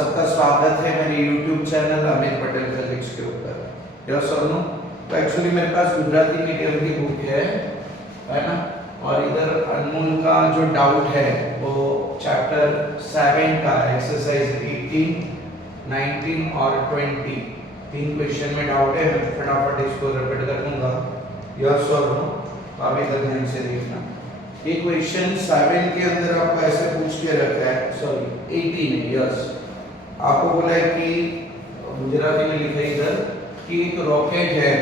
सबका स्वागत है मेरे YouTube channel Amit Patel physics के ऊपर। यस और नो? तो एक्चुअली मेरे पास गुजराती मीडियम की बुक है ना, और इधर अनमोल का जो डाउट है वो चैप्टर 7 का एक्सरसाइज 18, 19 और 20 तीन क्वेश्चन में डाउट है। मैं फटाफट इसको रिपीट कर दूंगा। यस और नो? तो आप इधर ध्यान से देखना। ये क्वेश्चन 7 के अंदर आपको ऐसे पूछ के रखा है, सॉरी 18 है। यस, आपको बोला है कि गुजराती में लिखा है इधर कि एक रॉकेट है,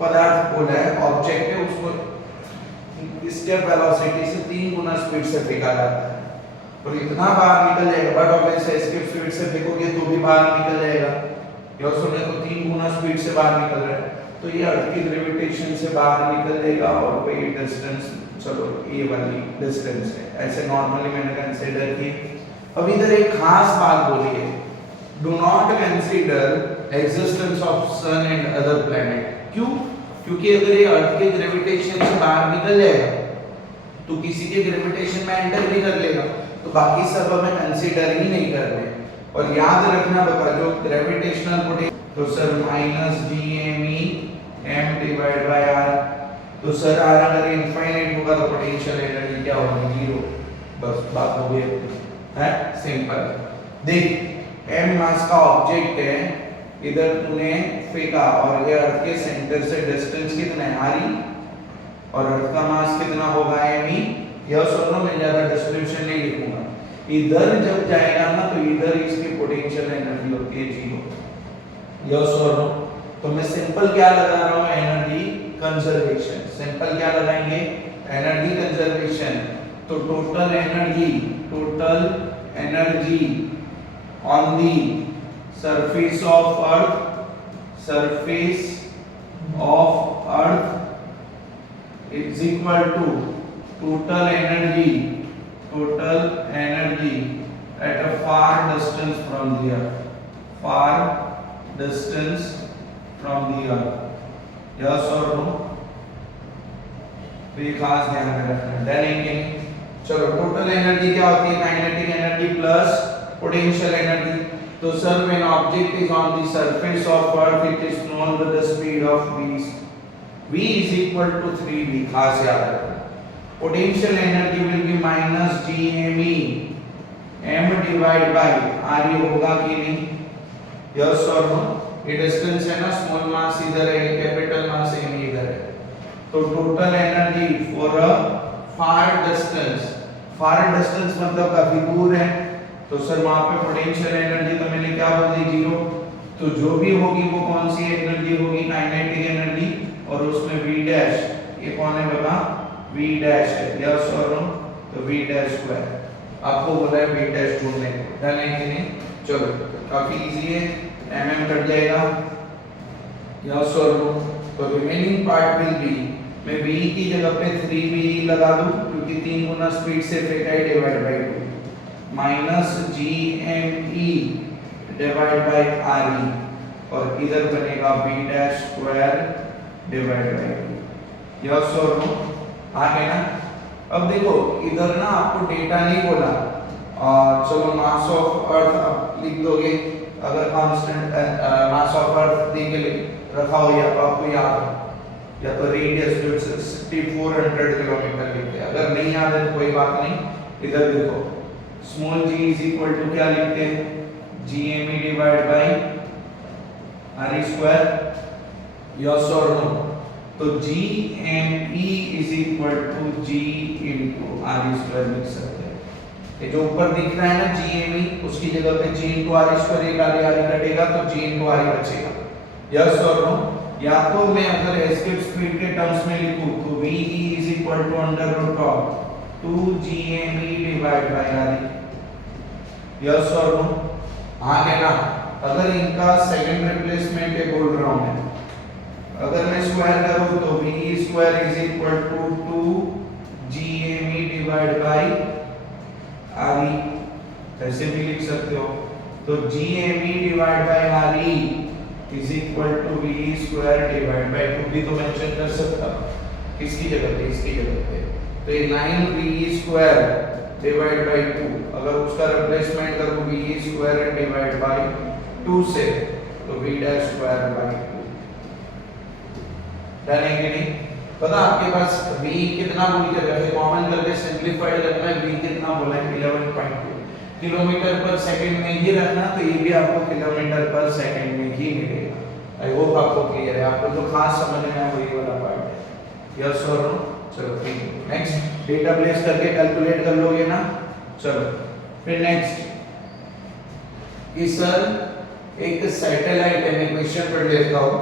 पदार्थ बोला है, ऑब्जेक्ट है, उसको स्टेप वेलोसिटी से 3 गुना स्पीड से फेंका जाता है और इतना बाहर निकल जाएगा। बट ऑब्वियसली एस्केप स्पीड से फेंकोगे तो भी बाहर निकल जाएगा। यस, सुने तो 3 गुना स्पीड से बाहर निकल रहा है, तो ये अर्थ की ग्रेविटेशन से बाहर निकल जाएगा और कोई डिस्टेंस, चलो ये वाली डिस्टेंस है, ऐसे नॉर्मली मैंने कंसीडर की। अब इधर एक खास बात बोली है, do not consider existence of sun and other planet. क्यों? क्योंकि अगर ये अर्थ के ग्रेविटेशन से बाहर निकल जाएगा तो किसी के ग्रेविटेशन में एंटर भी कर लेगा, तो बाकी सब हमें कंसीडर ही नहीं करने। और याद रखना बाबा, जो ग्रेविटेशनल पोटेंशियल तो sir minus GME m divide by r, तो सर r अगर इनफाइनाइट होगा तो पोटेंशियल एनर्जी क्या होगी? 0। बस बात हो गई है, सिंपल। देख, m मास का ऑब्जेक्ट है, इधर तूने फेंका और ये अर्थ के सेंटर से डिस्टेंस कितना है r, और अर्थ का मास कितना होगा me। यह सुनो, मैं ज्यादा डिस्क्रिप्शन नहीं लिखूंगा। इधर जब जाएगा ना तो इधर इसकी पोटेंशियल एनर्जी होती है 0। यस और नो? तो मैं सिंपल क्या लगा रहा हूं? Energy conservation. सिंपल क्या लगाएंगे? Energy conservation. तो total energy on the surface of earth is equal to total energy at a far distance from the earth, far distance from the earth। yes or no? तो ये खास ध्यान में रखना। देखेंगे, चलो टोटल एनर्जी क्या होती है? Kinetic energy plus potential energy. तो sir when object is on the surface of earth it is flown with the speed of v is equal to 3v। खास याद रखना। Potential energy will be minus GME m divide by r होगा कि नहीं? Yes और no? ये distance है ना, स्मॉल मास इधर है, कैपिटल मास m इधर है। तो total energy for a far distance मतलब काफी दूर है, तो सर वहां पे पोटेंशियल एनर्जी तो मैंने क्या बोल दी? 0। तो जो भी होगी वो कौन सी एनर्जी होगी? Kinetic energy. और उसमें v डैश, ये कौन है बाबा? v डैश है। यस और नो? तो v डैश स्क्वायर। आपको बोला है v डैश ढूंढने को, डन है कि नहीं? चलो काफी इजी है, mm कट जाएगा। यस और नो? तो रिमेनिंग पार्ट विल बी, मैं v की जगह पे 3v लगा दूं क्योंकि 3 गुना स्पीड से फेंका है, divide by 2 minus GME divide by re, और इधर बनेगा v dash square divide by 2। Yes और नो? आ गया ना? अब देखो इधर ना आपको डेटा नहीं बोला, और चलो मास ऑफ अर्थ आप लिख दोगे, अगर कांस्टेंट मास ऑफ अर्थ दे के रखा हो या तो आपको याद हो, या तो रेडियस जो 6400 किलोमीटर लिखते हैं। अगर नहीं याद है तो कोई बात नहीं, इधर देखो small g is equal to क्या लिखते हैं? GME divide by r square. Yes और नो? तो GME is equal to g into r square लिख सकते हैं। ये जो ऊपर दिख रहा है ना GME, उसकी जगह पे g इनटू r स्क्वायर, एक आगे कटेगा तो g इनटू r बचेगा। यस और नो? या तो मैं अगर एस्केप स्पीड के टर्म्स में लिखूं तो v is equal to under root of 2GME divide by r। Yes और नो? हाँ क्या ना? अगर इनका सेकंड रिप्लेसमेंट है बोल रहा हूं मैं, अगर मैं स्क्वायर करूं तो v square is equal to 2GME divide by re, ऐसे भी लिख सकते हो। तो GME divide by re is equal to v square divide by 2 भी तो मेंशन कर सकता, किसकी जगह पे? इसकी जगह पे। तो ये 9v स्क्वायर डिवाइड बाय 2। अगर उसका रिप्लेसमेंट करो v square and divide by 2 से तो v dash square by 2 done है कि नहीं? पता आपके पास v कितना बोल के रखे, कॉमन करके सिंपलीफाइड करना है, v कितना बोला है 11.2 किलोमीटर पर सेकंड में ही रखना, तो ये भी आपको किलोमीटर पर सेकंड में ही मिलेगा। आई होप आपको क्लियर है, आपको जो खास समझ में आया वही वाला पार्ट है। यस और नो? चलो ठीक है, नेक्स्ट डेटा प्लेस करके कैलकुलेट कर लोगे ना। चलो फिर नेक्स्ट कि सर एक सैटेलाइट है, मैं क्वेश्चन पढ़ लेता हूँ।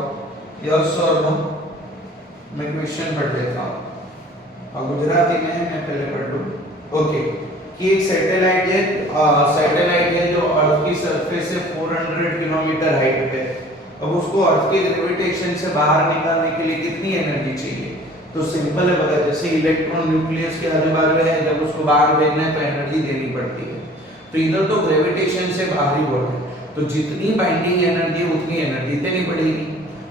यस और नो? मैं क्वेश्चन पढ़ लेता हूँ और गुजराती में मैं पहले पढ़ लूँ। ओके, कि एक सैटेलाइट है जो अर्थ की सरफेस से 400 किलोमीटर हाइट पे है। अब उसको अर्थ के ग्रेविटेशन से बाहर निकालने के लिए कितनी एनर्जी चाहिए? तो सिंपल है, बता जैसे इलेक्ट्रॉन न्यूक्लियस के आजू बाजू है, जब उसको बाहर भेजना है तो एनर्जी देनी पड़ती है। तो इधर तो ग्रेविटेशन से बाहर ही बोल रहे हैं, तो जितनी बाइंडिंग एनर्जी है उतनी एनर्जी देनी पड़ेगी।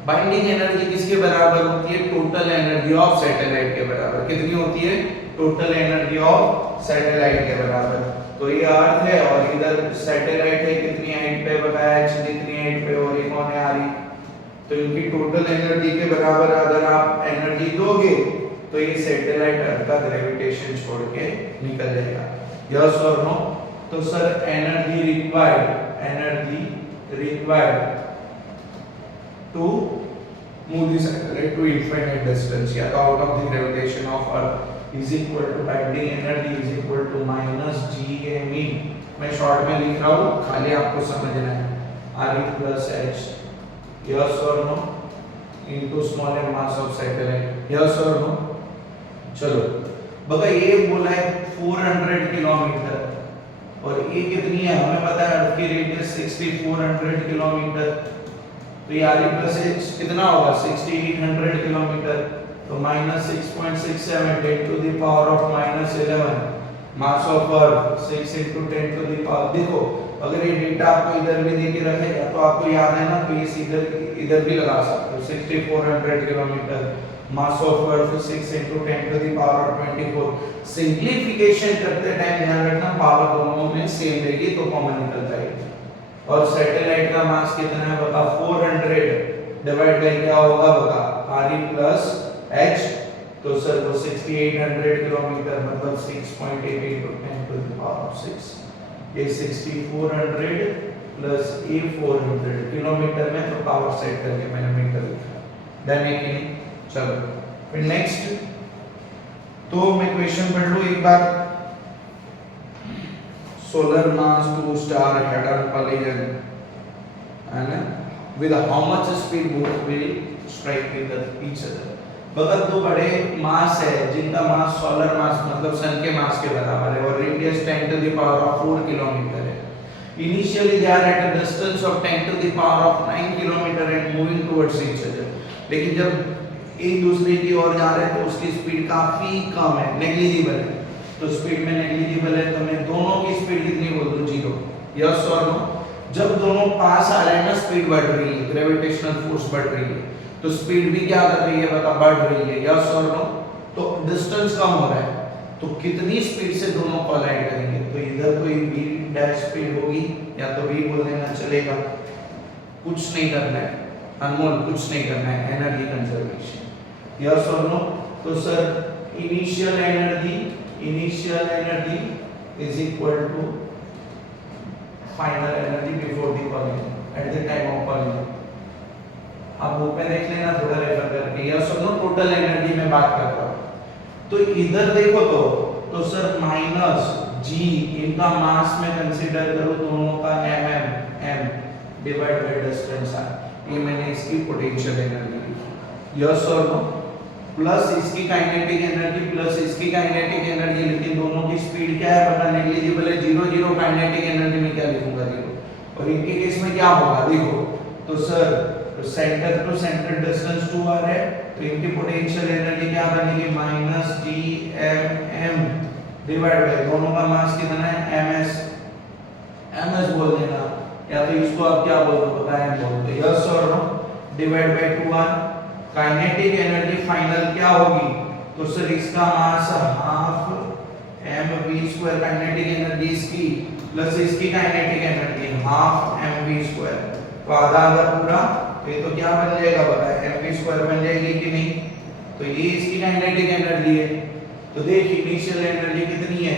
बाइंडिंग एनर्जी किसके बराबर होती है? टोटल एनर्जी ऑफ सैटेलाइट के बराबर। कितनी होती है? टोटल एनर्जी ऑफ सैटेलाइट के बराबर। तो ये अर्थ है और इधर सैटेलाइट है, कितनी हाइट पे बताया? जितनी हाइट पे, और ये कौन है? आ रही। तो इनकी टोटल एनर्जी के बराबर अगर आप एनर्जी दोगे तो ये सैटेलाइट अर्थ का ग्रेविटेशन छोड़ के निकल जाएगा। यस और नो? तो sir energy required to move the satellite to infinite distance या तो out of the gravitation of earth is equal to bending energy is equal to minus GME। मैं शॉर्ट में लिख रहा हूँ, खाली आपको समझना है। RE plus H, yes or no, into smaller mass of satellite, yes or no? चलो बगा, ये बोला है 400 किलोमीटर और ये कितनी है? हमें पता है अर्थ की रेडियस 6400 किलोमीटर, तो ये RE plus H कितना होगा? 6800 किलोमीटर। तो minus 6.67 10 to the power of minus 11 mass of earth 6 into 10 to the power। देखो अगर ये डेटा आपको इधर भी देके रखेगा तो आपको याद है ना, तो ये इधर भी लगा सकते हो। 6400 kilometre mass of earth 6 into 10 to the power of 24। Simplification करते टाइम ध्यान रखना पावर दोनों में सेम रहेगी तो कॉमन निकल जाएगी। और सैटेलाइट का मास कितना है बता? 400 डिवाइड बाय क्या होगा बता? RE plus H, तो सर वो 6800 किलोमीटर मतलब 6.8 into 10 to the power of 6। ये 6400 plus ये 400 किलोमीटर में, तो पावर सेट करके मैंने मीटर लिखा। डन है कि नहीं? चलो फिर नेक्स्ट, तो मैं क्वेश्चन पढ़ लूं एक बार। solar mass two star head on collision and with how much speed both will strike with each other। बगल दो बड़े मास है जिनका मास सोलर मास मतलब सन के मास के बराबर है और radius 10 to the power of 4 kilometre है। Initially they are at a distance of 10 to the power of 9 kilometre and moving towards each other. लेकिन जब एक दूसरे की ओर जा रहे हैं तो उसकी स्पीड काफी कम है, नेग्लिजिबल है। तो स्पीड में नेग्लिजिबल है तो मैं दोनों की स्पीड कितनी बोल दूं? 0। यस और नो? जब दोनों पास आ रहे हैं ना, स्पीड बढ़ रही है, ग्रेविटेशनल फोर्स बढ़ रही है, तो स्पीड भी क्या कर रही है बता? बढ़ रही है। यस और नो? तो डिस्टेंस कम हो रहा है, तो कितनी स्पीड से दोनों कोलाइड करेंगे? तो इधर कोई v डैश स्पीड होगी या तो v बोल देना चलेगा। कुछ नहीं करना है अनमोल, कुछ नहीं करना है, एनर्जी कंजर्वेशन। यस और नो? तो sir initial energy is equal to final energy before the collision at the time of collision। आप बुक में देख लेना थोड़ा रेफर करके। यस और नो? टोटल एनर्जी में बात कर रहा हूं। तो इधर देखो तो सर माइनस g इनका मास में कंसीडर करो दोनों का m divide by distance r, ये मैंने इसकी पोटेंशियल एनर्जी ली। यस और नो? प्लस इसकी काइनेटिक एनर्जी प्लस इसकी काइनेटिक एनर्जी, लेकिन दोनों की स्पीड क्या है बता? नेग्लिजिबल है। 0 0 काइनेटिक एनर्जी में क्या लिखूंगा? 0। और इनके केस में क्या होगा देखो, तो sir centre to centre distance 2r है, तो इनकी पोटेंशियल एनर्जी क्या बनेगी? माइनस GMM डिवाइड बाय दोनों का मास कितना है? ms बोल देना, या तो इसको आप क्या बोल दो पता है बोल दो। यस और no? Divide by 2r। Kinetic energy final क्या होगी? तो सर इसका mass half mv² kinetic energy इसकी प्लस इसकी काइनेटिक एनर्जी हाफ mv², तो आधा आधा पूरा, तो ये तो क्या बन जाएगा बताए, mv² बन जाएगी कि नहीं, तो ये इसकी काइनेटिक एनर्जी है। तो देख इनिशियल एनर्जी कितनी है,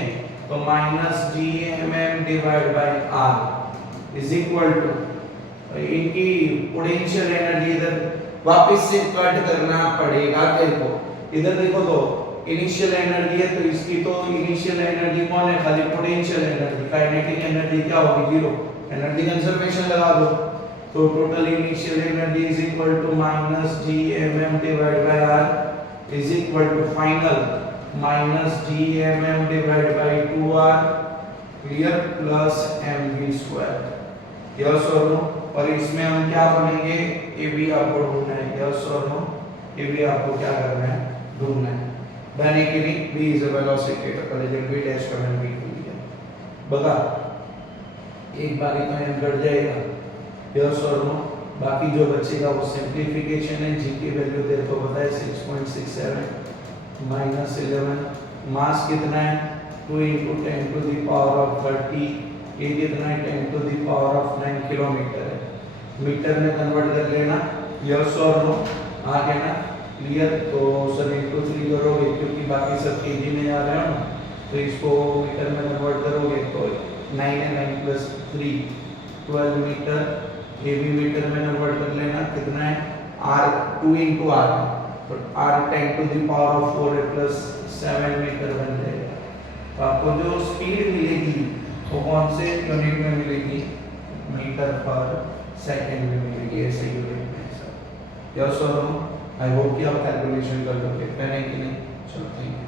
तो minus gmm divide by r is equal to इनकी पोटेंशियल एनर्जी इधर वापस से कट करना पड़ेगा तेरे को। इधर देखो तो इनिशियल एनर्जी है, तो इसकी तो इनिशियल एनर्जी कौन है, खाली पोटेंशियल एनर्जी, काइनेटिक एनर्जी क्या होगी, जीरो, एनर्जी कंजर्वेशन लगा दो, तो total initial energy is equal to minus gmm divide by r is equal to final minus gmm divide by 2r clear plus mv², yes और no. और इसमें हम क्या बनेंगे, ये भी आपको ढूंढना है, यस और नो, ये भी आपको क्या करना है, ढूंढना है। देन एक भी b इज अ वेलोसिटी तो कॉलेजन b डैश का मैंने b लिया बगा, एक बारी तो एम कट जाएगा, यस और नो। बाकी जो बचेगा वो सिंपलीफिकेशन है, g की वैल्यू तेरे को पता है 6.67 माइनस 11, मास कितना है 2 × 10 टू द पावर ऑफ 30, ये कितना है 10 to the power of 9 kilometre है, मीटर में कन्वर्ट कर लेना, यस और नो, आ गया ना क्लियर। तो सर इनटू 3 करोगे क्योंकि बाकी सब केजी में जा रहे हो ना, तो इसको मीटर में कन्वर्ट करोगे तो 9 है, 9 प्लस 3 12 मीटर, ये भी मीटर में कन्वर्ट कर लेना, कितना है r 2 × r, तो r 10 to the power of 4 plus 7 metre बन जाएगा। तो आपको जो स्पीड मिलेगी वो कौन से यूनिट में मिलेगी, मीटर पर सेकंड में मिलेगी, ऐसे यूनिट में सर, यस और नो। आई होप कि आप कैलकुलेशन कर लोगे, मैंने कि नहीं, चलो थैंक यू।